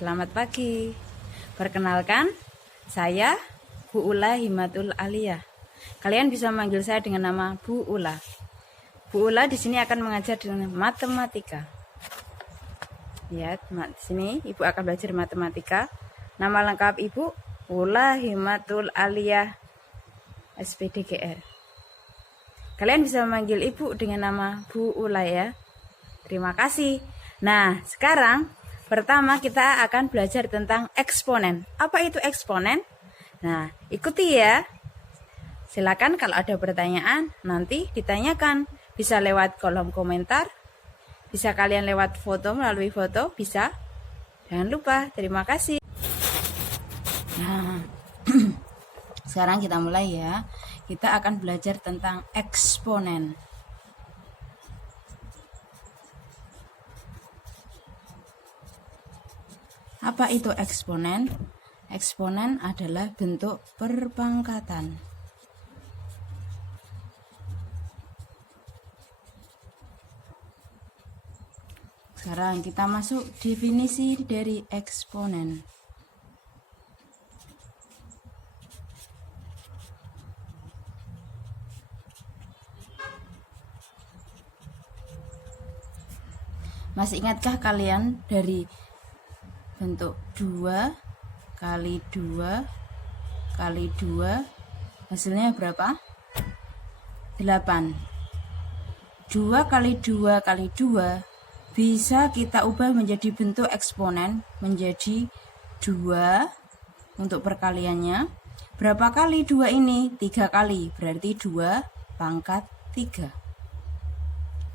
Selamat pagi. Perkenalkan, saya Bu Ula Himatul Aliyah. Kalian bisa manggil saya dengan nama Bu Ula. Bu Ula di sini akan mengajar dengan matematika. Ya, di sini Ibu akan belajar matematika. Nama lengkap Ibu Ula Himatul Aliyah SPDGR. Kalian bisa memanggil Ibu dengan nama Bu Ula ya. Terima kasih. Nah, sekarang pertama kita akan belajar tentang eksponen. Apa itu eksponen? Nah, ikuti ya. Silakan kalau ada pertanyaan nanti ditanyakan. Bisa lewat kolom komentar. Bisa kalian lewat foto, melalui foto, bisa. Jangan lupa, terima kasih. Nah, sekarang kita mulai ya. Kita akan belajar tentang eksponen. Apa itu eksponen? Eksponen adalah bentuk perpangkatan. Sekarang kita masuk definisi dari eksponen. Masih ingatkah kalian dari bentuk 2 kali 2 kali 2 hasilnya berapa? 8. 2 kali 2 kali 2 bisa kita ubah menjadi bentuk eksponen menjadi 2 untuk perkaliannya. Berapa kali 2 ini? 3 kali, berarti 2 pangkat 3.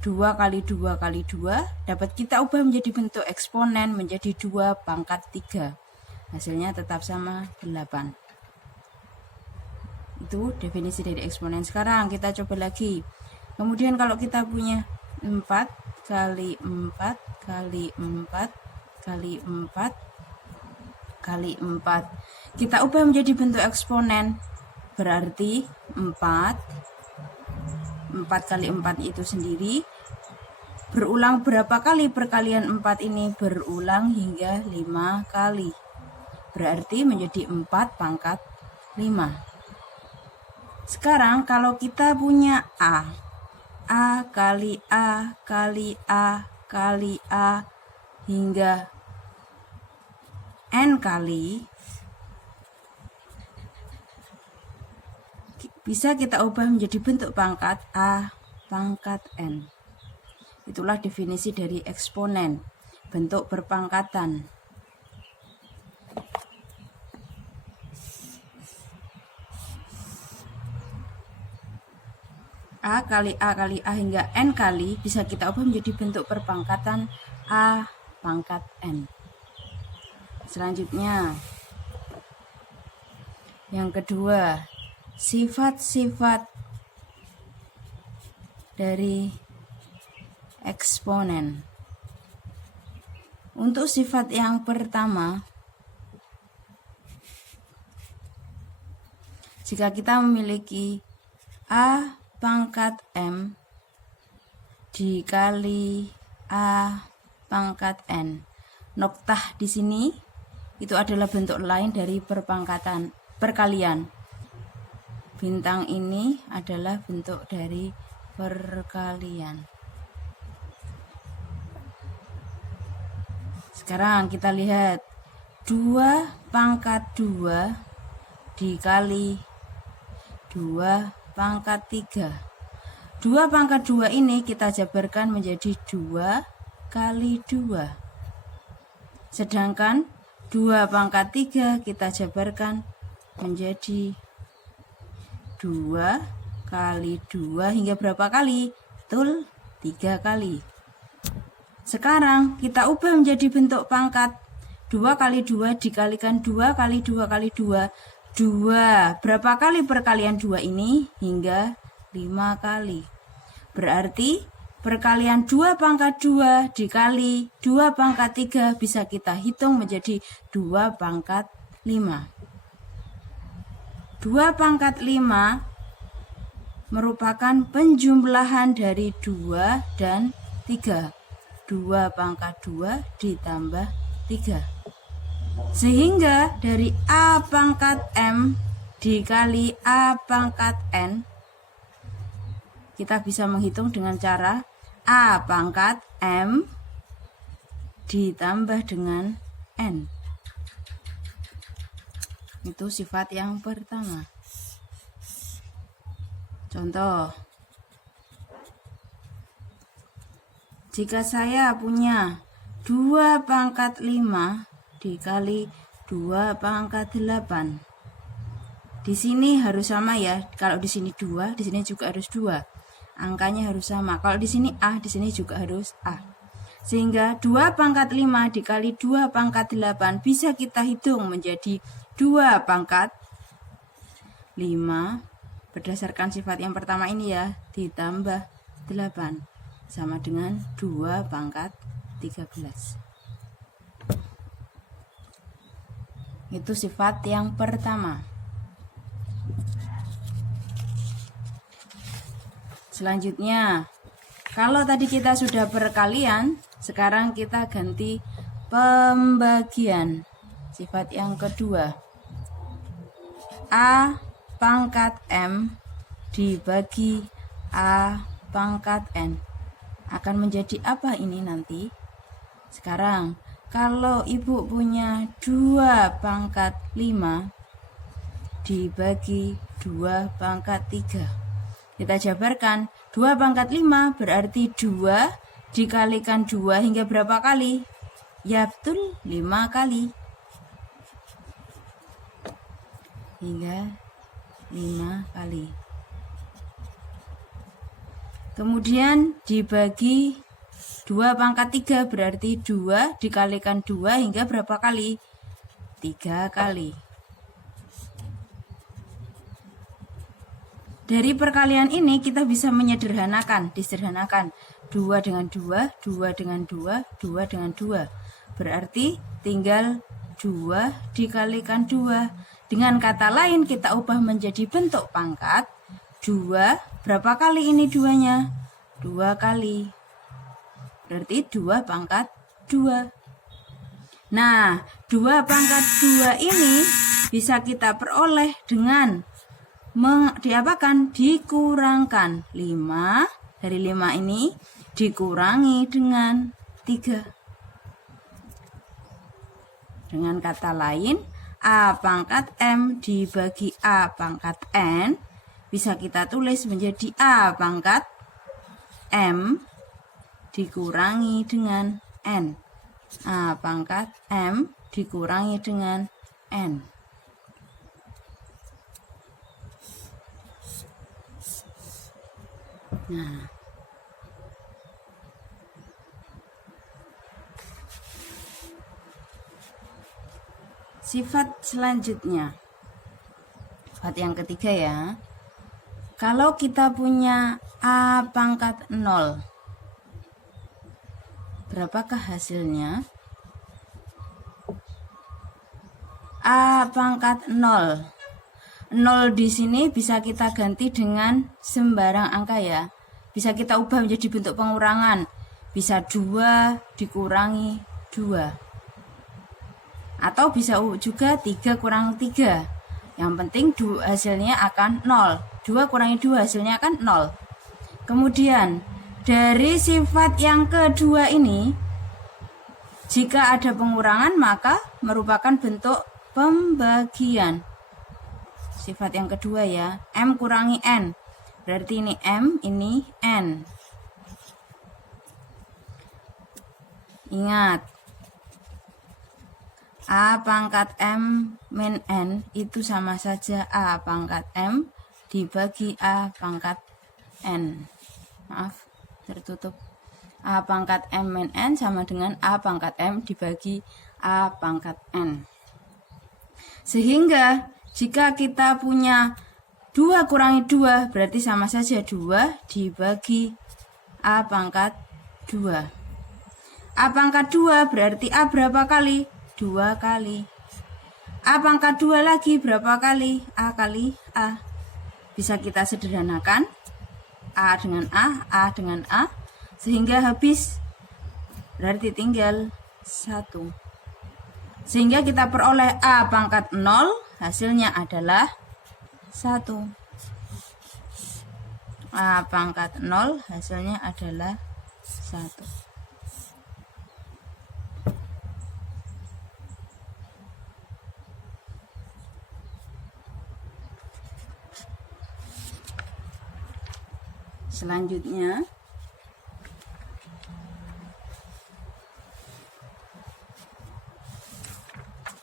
2 kali 2 kali 2 dapat kita ubah menjadi bentuk eksponen menjadi 2 pangkat 3. Hasilnya tetap sama 8. Itu definisi dari eksponen. Sekarang kita coba lagi. Kemudian kalau kita punya 4 kali 4 kali 4 kali 4 kali 4, kita ubah menjadi bentuk eksponen. Berarti 4 kali 4 itu sendiri berulang berapa kali perkalian 4 ini? Berulang hingga 5 kali. Berarti menjadi 4 pangkat 5. Sekarang kalau kita punya A kali A kali A kali A hingga N kali, bisa kita ubah menjadi bentuk pangkat A pangkat N. Itulah definisi dari eksponen, bentuk berpangkatan. A kali A hingga N kali bisa kita ubah menjadi bentuk perpangkatan A pangkat N. Selanjutnya, yang kedua, sifat-sifat dari eksponen. Untuk sifat yang pertama, jika kita memiliki A pangkat M dikali A pangkat N, noktah di sini itu adalah bentuk lain dari perkalian. Bintang ini adalah bentuk dari perkalian. Sekarang kita lihat 2 pangkat 2 dikali 2 pangkat 3. 2 pangkat 2 ini kita jabarkan menjadi 2 kali 2. Sedangkan 2 pangkat 3 kita jabarkan menjadi 2 kali 2 hingga berapa kali? Betul, 3 kali. Sekarang kita ubah menjadi bentuk pangkat 2 kali 2 dikalikan 2 kali 2 kali 2. 2. Berapa kali perkalian 2 ini? Hingga 5 kali. Berarti perkalian 2 pangkat 2 dikali 2 pangkat 3 bisa kita hitung menjadi 2 pangkat 5. 2 pangkat 5 merupakan penjumlahan dari 2 dan 3. 2 pangkat 2 ditambah 3. Sehingga dari A pangkat M dikali A pangkat N, kita bisa menghitung dengan cara A pangkat M ditambah dengan N. Itu sifat yang pertama. Contoh, jika saya punya 2 pangkat 5 dikali 2 pangkat 8. Di sini harus sama ya. Kalau di sini 2, di sini juga harus 2. Angkanya harus sama. Kalau di sini A, di sini juga harus A. Sehingga 2 pangkat 5 dikali 2 pangkat 8 bisa kita hitung menjadi 2 pangkat 5 berdasarkan sifat yang pertama ini ya, ditambah 8 sama dengan 2 pangkat 13. Itu sifat yang pertama. Selanjutnya, kalau tadi kita sudah perkalian, sekarang kita ganti pembagian. Sifat yang kedua, A pangkat M dibagi A pangkat N akan menjadi apa ini nanti? Sekarang, kalau ibu punya 2 pangkat 5 dibagi 2 pangkat 3. Kita jabarkan, 2 pangkat 5 berarti 2 dikalikan 2 hingga berapa kali? Ya betul, 5 kali. Hingga 5 kali. Kemudian dibagi 2 pangkat 3 berarti 2 dikalikan 2 hingga berapa kali? 3 kali. Dari perkalian ini kita bisa disederhanakan. 2 dengan 2, 2 dengan 2, 2 dengan 2. Berarti tinggal 2 dikalikan 2. Dengan kata lain kita ubah menjadi bentuk pangkat. 2, berapa kali ini 2-nya? 2 kali. Berarti 2 pangkat 2. Nah, 2 pangkat 2 ini bisa kita peroleh dengan diapakan? Dikurangkan 5. Dari 5 ini dikurangi dengan 3. Dengan kata lain, A pangkat M dibagi A pangkat N bisa kita tulis menjadi A pangkat M dikurangi dengan N. A pangkat M dikurangi dengan N. Nah, sifat selanjutnya, sifat yang ketiga ya. Kalau kita punya A pangkat 0, berapakah hasilnya? A pangkat 0. 0 di sini bisa kita ganti dengan sembarang angka ya. Bisa kita ubah menjadi bentuk pengurangan. Bisa 2 dikurangi 2. Atau bisa juga 3 kurang 3. Yang penting hasilnya akan 0. 2 kurangi 2 hasilnya akan 0. Kemudian dari sifat yang kedua ini, jika ada pengurangan maka merupakan bentuk pembagian. Sifat yang kedua ya, M kurangi N. Berarti ini M, ini N. Ingat, A pangkat M min N itu sama saja A pangkat M dibagi A pangkat N. Maaf, tertutup. A pangkat M min N sama dengan A pangkat M dibagi A pangkat N. Sehingga jika kita punya 2 kurangi 2 berarti sama saja 2 dibagi A pangkat 2. A pangkat 2 berarti A berapa kali? 2 kali. A pangkat 2 lagi berapa kali? A kali A. Bisa kita sederhanakan. A dengan A dengan A. Sehingga habis. Berarti tinggal 1. Sehingga kita peroleh A pangkat 0 hasilnya adalah 1. A pangkat 0 hasilnya adalah 1. Selanjutnya,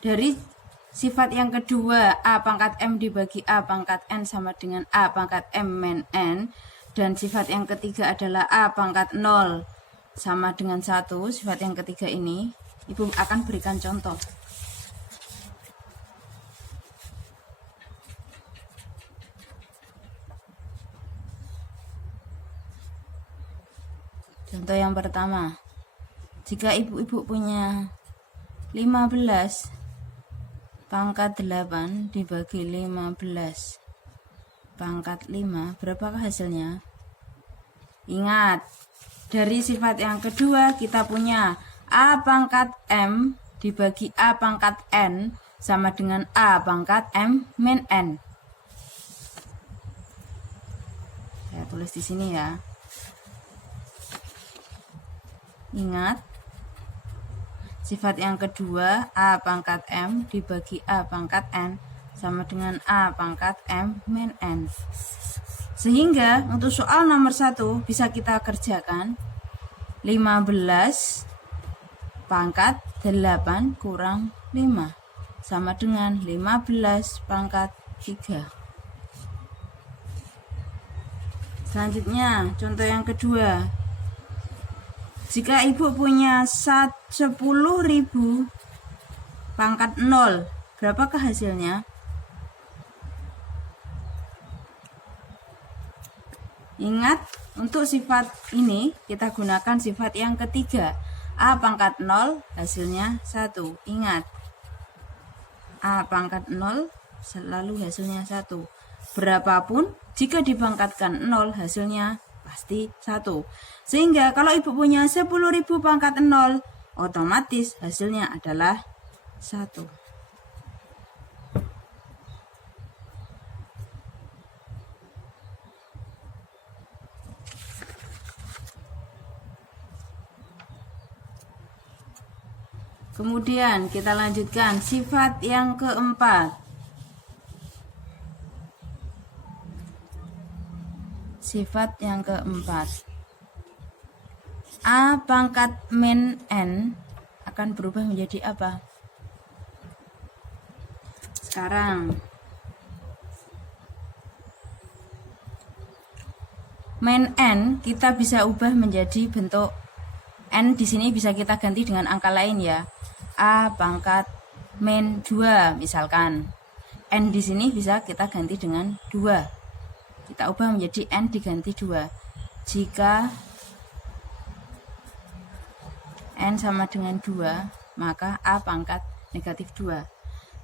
dari sifat yang kedua, A pangkat M dibagi A pangkat N sama dengan A pangkat M min N. Dan sifat yang ketiga adalah A pangkat 0 sama dengan 1. Sifat yang ketiga ini, Ibu akan berikan contoh. Contoh yang pertama, jika ibu-ibu punya 15 pangkat 8 dibagi 15 pangkat 5, berapakah hasilnya? Ingat, dari sifat yang kedua kita punya A pangkat M dibagi A pangkat N sama dengan A pangkat M min N. Saya tulis di sini ya. Ingat, sifat yang kedua A pangkat M dibagi A pangkat N sama dengan A pangkat M min N. Sehingga untuk soal nomor 1 bisa kita kerjakan 15 pangkat 8 kurang 5 sama dengan 15 pangkat 3. Selanjutnya, contoh yang kedua. Jika ibu punya 10.000 pangkat 0, berapakah hasilnya? Ingat, untuk sifat ini kita gunakan sifat yang ketiga. A pangkat 0 hasilnya 1. Ingat, A pangkat 0 selalu hasilnya 1. Berapapun, jika dipangkatkan 0 hasilnya pasti 1. Sehingga kalau ibu punya 10.000 pangkat 0, otomatis hasilnya adalah 1. Kemudian kita lanjutkan sifat yang keempat. Sifat yang keempat, A pangkat min N akan berubah menjadi apa? Sekarang min N kita bisa ubah menjadi bentuk N, di sini bisa kita ganti dengan angka lain ya. A pangkat min 2 misalkan. N di sini bisa kita ganti dengan 2. Kita ubah menjadi N diganti 2. Jika N sama dengan 2, maka A pangkat negatif 2.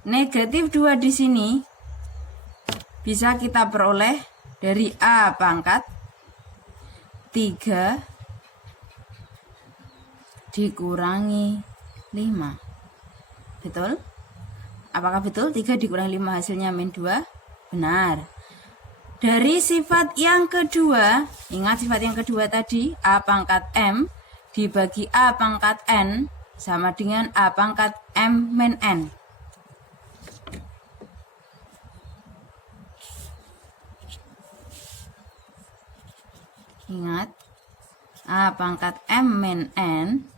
Negatif 2 di sini bisa kita peroleh dari A pangkat 3 dikurangi 5. Betul? Apakah betul 3 dikurangi 5 hasilnya min 2? Benar. Dari sifat yang kedua, ingat sifat yang kedua tadi, A pangkat M dibagi A pangkat N sama dengan A pangkat M min N. Ingat, A pangkat M min N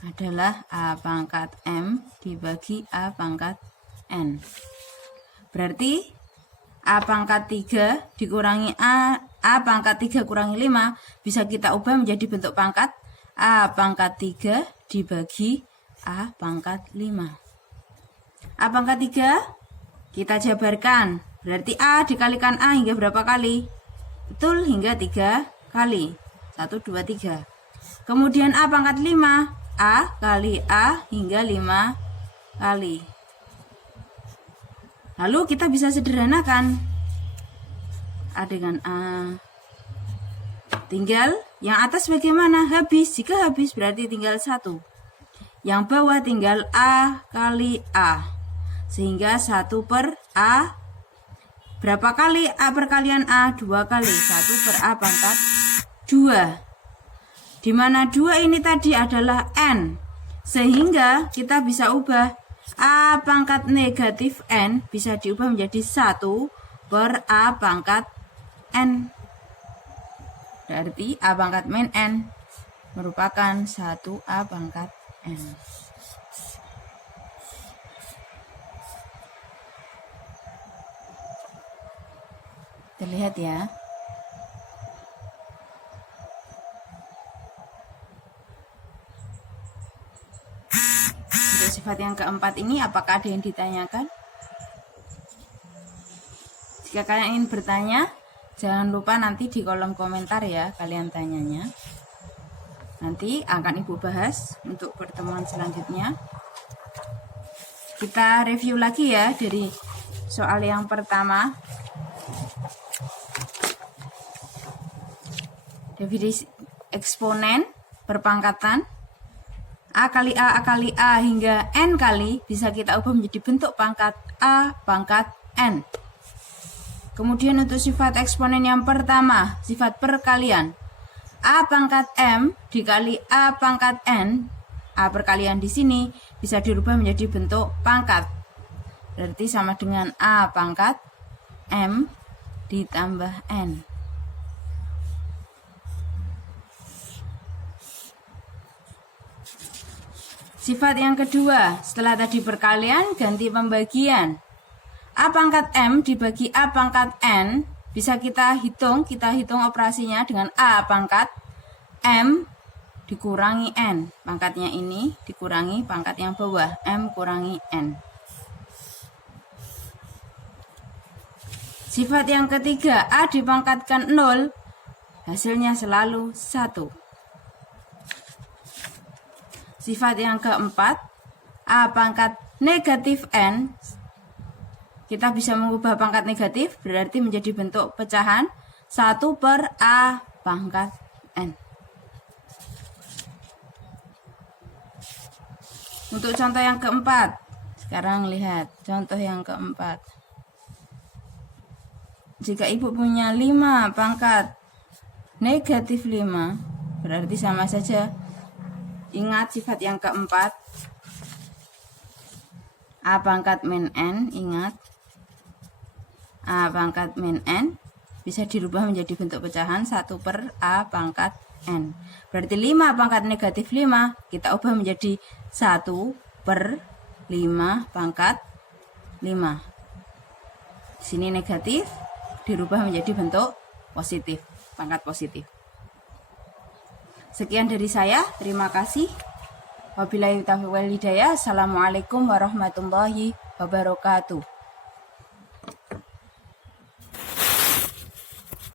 adalah A pangkat M dibagi A pangkat N. Berarti A pangkat 3 dikurangi A pangkat 3 kurangi 5 bisa kita ubah menjadi bentuk pangkat A pangkat 3 dibagi A pangkat 5. A pangkat 3 kita jabarkan, berarti A dikalikan A hingga berapa kali? Betul, hingga 3 kali. 1, 2, 3. Kemudian A pangkat 5, A kali A hingga 5 kali. Lalu kita bisa sederhanakan A dengan A. Tinggal yang atas bagaimana? Habis. Jika habis berarti tinggal 1. Yang bawah tinggal A kali A. Sehingga 1 per A. Berapa kali A perkalian A? 2 kali. 1 per A pangkat 2. Dimana 2 ini tadi adalah N. Sehingga kita bisa ubah A pangkat negatif N bisa diubah menjadi 1 per A pangkat N. Berarti A pangkat min N merupakan 1A pangkat N. Terlihat ya. Untuk sifat yang keempat ini apakah ada yang ditanyakan? Jika kalian ingin bertanya, jangan lupa nanti di kolom komentar ya kalian tanyanya. Nanti akan Ibu bahas untuk pertemuan selanjutnya. Kita review lagi ya dari soal yang pertama. Definisi eksponen perpangkatan A kali A kali A hingga N kali bisa kita ubah menjadi bentuk pangkat A pangkat N. Kemudian untuk sifat eksponen yang pertama, sifat perkalian. A pangkat M dikali A pangkat N, A perkalian di sini bisa dirubah menjadi bentuk pangkat. Berarti sama dengan A pangkat M ditambah N. Sifat yang kedua, setelah tadi perkalian ganti pembagian. A pangkat M dibagi A pangkat N bisa kita hitung operasinya dengan A pangkat M dikurangi N. Pangkatnya ini dikurangi pangkat yang bawah, M kurangi N. Sifat yang ketiga, A dipangkatkan 0, hasilnya selalu 1. Sifat yang keempat, A pangkat negatif N, kita bisa mengubah pangkat negatif berarti menjadi bentuk pecahan 1 per A pangkat N. Untuk contoh yang keempat, sekarang lihat contoh yang keempat. Jika Ibu punya 5 pangkat negatif 5, berarti sama saja. Ingat sifat yang keempat, A pangkat min N, ingat A pangkat min N bisa dirubah menjadi bentuk pecahan 1 per A pangkat N. Berarti 5 pangkat negatif 5 kita ubah menjadi 1 per 5 pangkat 5. Di sini negatif dirubah menjadi bentuk positif, pangkat positif. Sekian dari saya, terima kasih. Wabillahi taufiq wal hidayah. Assalamualaikum warahmatullahi wabarakatuh.